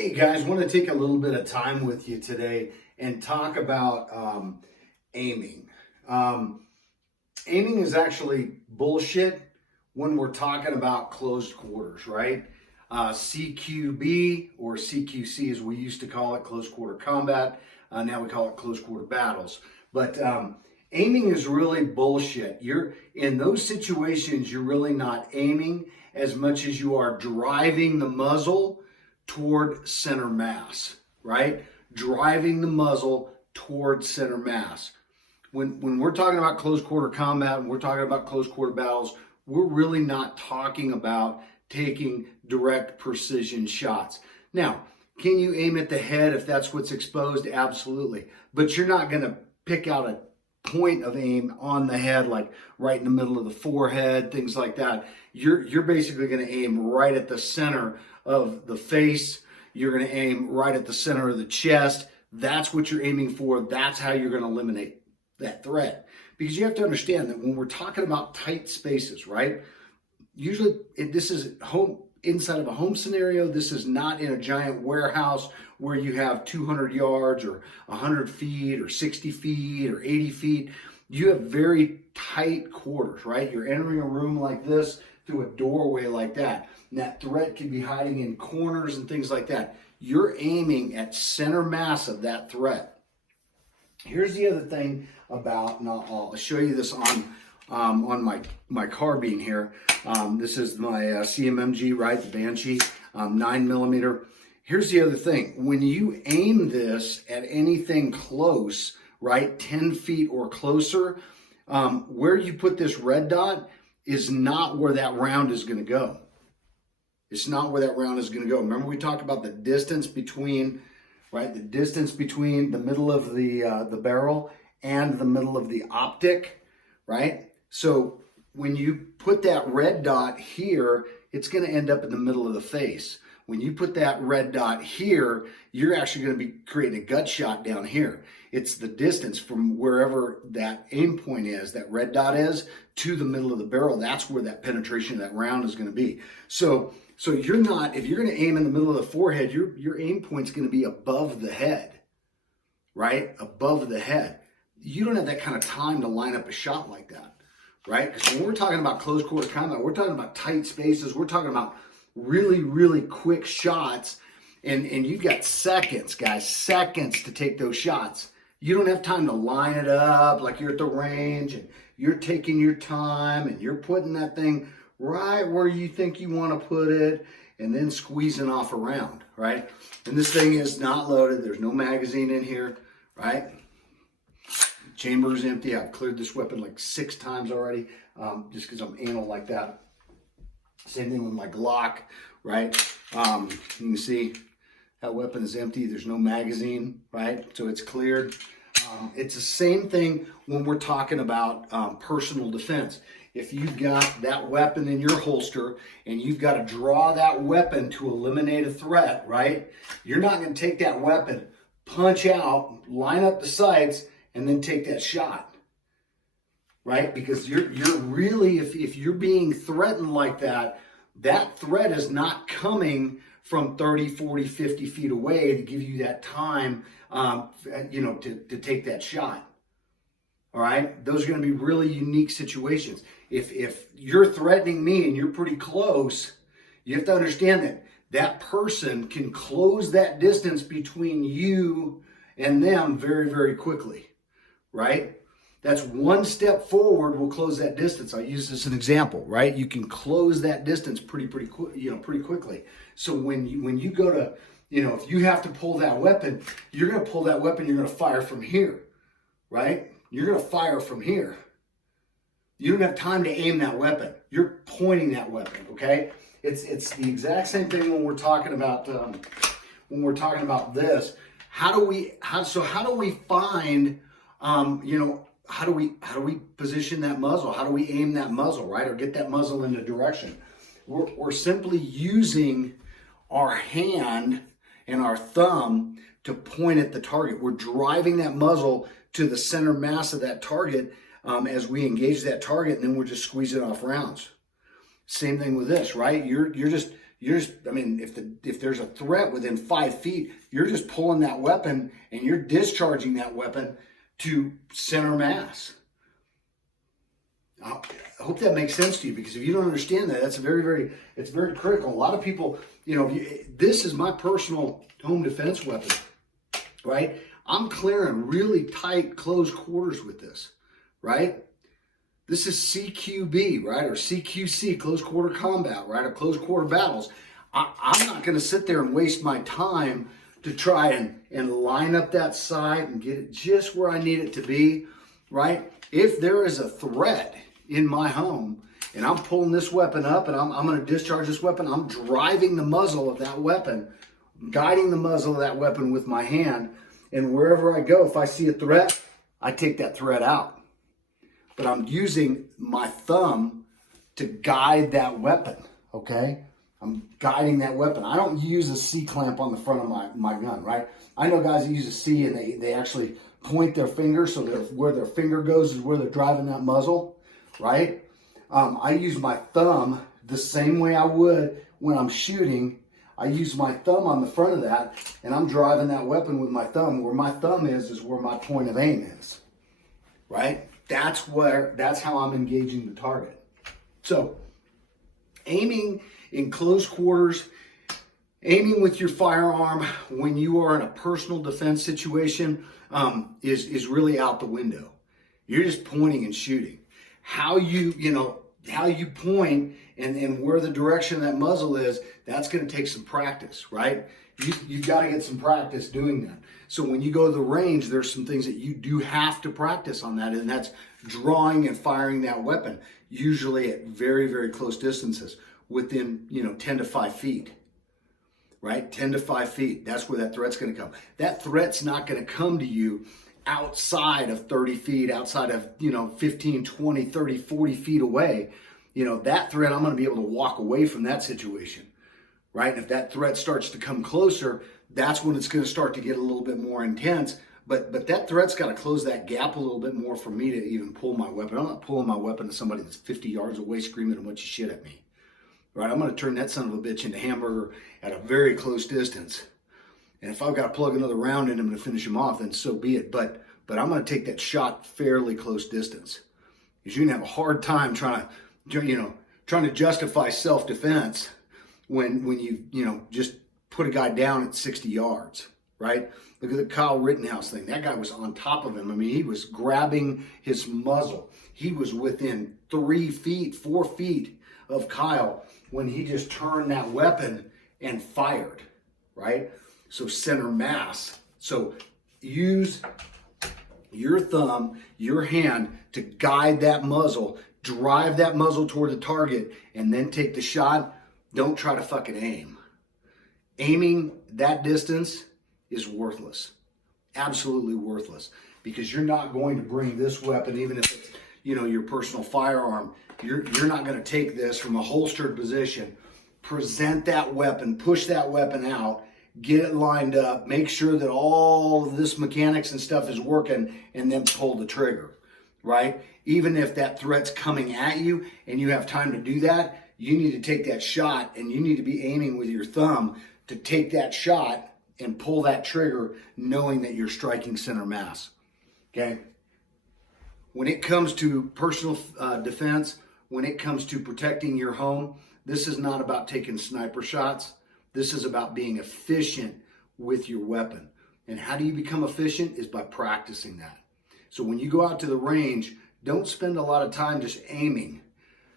Hey guys, want to take a little bit of time with you today and talk about aiming. Aiming is actually bullshit when we're talking about closed quarters, right? CQB or CQC as we used to call it, close quarter combat. Now we call it close quarter battles. But aiming is really bullshit. You're in those situations, you're really not aiming as much as you are driving the muzzle toward center mass, right? Driving the muzzle toward center mass. When we're talking about close quarter combat, and we're talking about close quarter battles, we're really not talking about taking direct precision shots. Now, can you aim at the head if that's what's exposed? Absolutely. But you're not going to pick out a point of aim on the head, like right in the middle of the forehead, things like that. You're basically going to aim right at the center of the face. You're going to aim right at the center of the chest. That's what you're aiming for. That's how you're going to eliminate that threat. Because you have to understand that when we're talking about tight spaces, right? Usually this is inside of a home scenario. This is not in a giant warehouse where you have 200 yards or 100 feet or 60 feet or 80 feet. You have very tight quarters, right? You're entering a room like this through a doorway like that. And that threat can be hiding in corners and things like that. You're aiming at center mass of that threat. Here's the other thing about, and I'll show you this on my carbine here. This is my CMMG, right? The Banshee, 9mm. Here's the other thing. When you aim this at anything close, right, 10 feet or closer, where you put this red dot is not where that round is going to go. It's not where that round is going to go. Remember we talked about the distance between, right, the distance between the middle of the barrel and the middle of the optic, right? So when you put that red dot here, it's going to end up in the middle of the face. When you put that red dot here, you're actually going to be creating a gut shot down here. It's the distance from wherever that aim point is, that red dot is, to the middle of the barrel. That's where that penetration of that round is going to be. So you're not, if you're going to aim in the middle of the forehead, your aim point's going to be above the head, right? Above the head. You don't have that kind of time to line up a shot like that, right? Because when we're talking about close quarter combat, we're talking about tight spaces. We're talking about really, really quick shots. And you've got seconds, guys, seconds to take those shots. You don't have time to line it up like you're at the range and you're taking your time and you're putting that thing right where you think you want to put it and then squeezing off around, right? And this thing is not loaded. There's no magazine in here, right? Chamber is empty. I've cleared this weapon like 6 times already, just because I'm anal like that. Same thing with my Glock, right? You can see that weapon is empty. There's no magazine, right? So it's cleared. It's the same thing when we're talking about personal defense. If you've got that weapon in your holster and you've got to draw that weapon to eliminate a threat, right? You're not going to take that weapon, punch out, line up the sights, and then take that shot, right? Because you're really, if you're being threatened like that, that threat is not coming from 30, 40, 50 feet away to give you that time, to take that shot. All right? Those are going to be really unique situations. If you're threatening me and you're pretty close, you have to understand that that person can close that distance between you and them very, very quickly, right? That's one step forward will close that distance. I'll use this as an example, right? You can close that distance pretty quickly. So when you go to, if you have to pull that weapon, you're going to pull that weapon, you're going to fire from here, right? You're going to fire from here. You don't have time to aim that weapon. You're pointing that weapon, okay? It's the exact same thing when we're talking about this. How do we find how do we position that muzzle? How do we aim that muzzle, right? Or get that muzzle in a direction? We're simply using our hand and our thumb to point at the target. We're driving that muzzle to the center mass of that target as we engage that target, and then we're just squeezing off rounds. Same thing with this, right? You're I mean, if there's a threat within 5 feet, you're just pulling that weapon and you're discharging that weapon to center mass. I hope that makes sense to you, because if you don't understand that, that's it's very critical. A lot of people, this is my personal home defense weapon, right? I'm clearing really tight close quarters with this, right? This is CQB, right? Or CQC, close quarter combat, right? Or close quarter battles. I'm not going to sit there and waste my time to try and line up that sight and get it just where I need it to be, right? If there is a threat in my home and I'm pulling this weapon up and I'm going to discharge this weapon, I'm driving the muzzle of that weapon, guiding the muzzle of that weapon with my hand, and wherever I go, if I see a threat, I take that threat out. But I'm using my thumb to guide that weapon, okay? I'm guiding that weapon. I don't use a C-clamp on the front of my gun, right? I know guys that use a C and they actually point their finger so that where their finger goes is where they're driving that muzzle, right? I use my thumb the same way I would when I'm shooting. I use my thumb on the front of that, and I'm driving that weapon with my thumb. Where my thumb is where my point of aim is, right? That's how I'm engaging the target. So aiming in close quarters, aiming with your firearm when you are in a personal defense situation is really out the window. You're just pointing and shooting. How you point and where the direction of that muzzle is, that's going to take some practice, right? You've got to get some practice doing that. So when you go to the range, there's some things that you do have to practice on that, and that's drawing and firing that weapon, usually at very, very close distances, within 10 to 5 feet, right? 10 to 5 feet, that's where that threat's going to come. That threat's not going to come to you outside of 30 feet, outside of 15, 20, 30, 40 feet away. That threat, I'm going to be able to walk away from that situation, right? And if that threat starts to come closer, that's when it's going to start to get a little bit more intense. But that threat's got to close that gap a little bit more for me to even pull my weapon. I'm not pulling my weapon to somebody that's 50 yards away screaming a bunch of shit at me, right? I'm going to turn that son of a bitch into hamburger at a very close distance. And if I've got to plug another round in him to finish him off, then so be it. But I'm going to take that shot fairly close distance, because you're going to have a hard time trying to justify self-defense when you just put a guy down at 60 yards, right? Look at the Kyle Rittenhouse thing. That guy was on top of him. I mean, he was grabbing his muzzle. He was within 3 feet, 4 feet of Kyle when he just turned that weapon and fired, right? So center mass. So use your thumb, your hand to guide that muzzle, drive that muzzle toward the target, and then take the shot. Don't try to fucking aim. Aiming that distance is worthless. Absolutely worthless. Because you're not going to bring this weapon, even if it's, your personal firearm, you're not going to take this from a holstered position, present that weapon, push that weapon out, get it lined up, make sure that all of this mechanics and stuff is working, and then pull the trigger, right? Even if that threat's coming at you and you have time to do that, you need to take that shot, and you need to be aiming with your thumb to take that shot and pull that trigger, knowing that you're striking center mass, okay? When it comes to personal defense, when it comes to protecting your home, this is not about taking sniper shots. This is about being efficient with your weapon. And how do you become efficient? Is by practicing that. So when you go out to the range, don't spend a lot of time just aiming.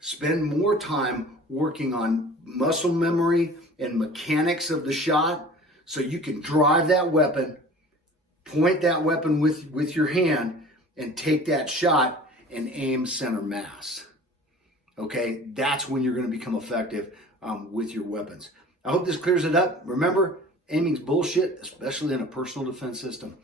Spend more time working on muscle memory and mechanics of the shot, so you can drive that weapon, point that weapon with your hand, and take that shot and aim center mass. Okay, that's when you're going to become effective with your weapons. I hope this clears it up. Remember, aiming's bullshit, especially in a personal defense system.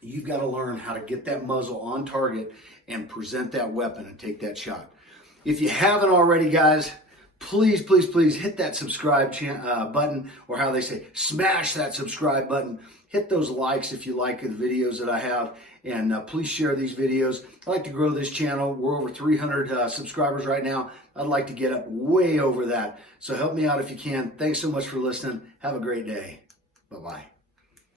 You've got to learn how to get that muzzle on target and present that weapon and take that shot. If you haven't already, guys, please, please, please hit that subscribe button, or how they say, smash that subscribe button. Hit those likes if you like the videos that I have. And please share these videos. I'd like to grow this channel. We're over 300 subscribers right now. I'd like to get up way over that. So help me out if you can. Thanks so much for listening. Have a great day. Bye-bye.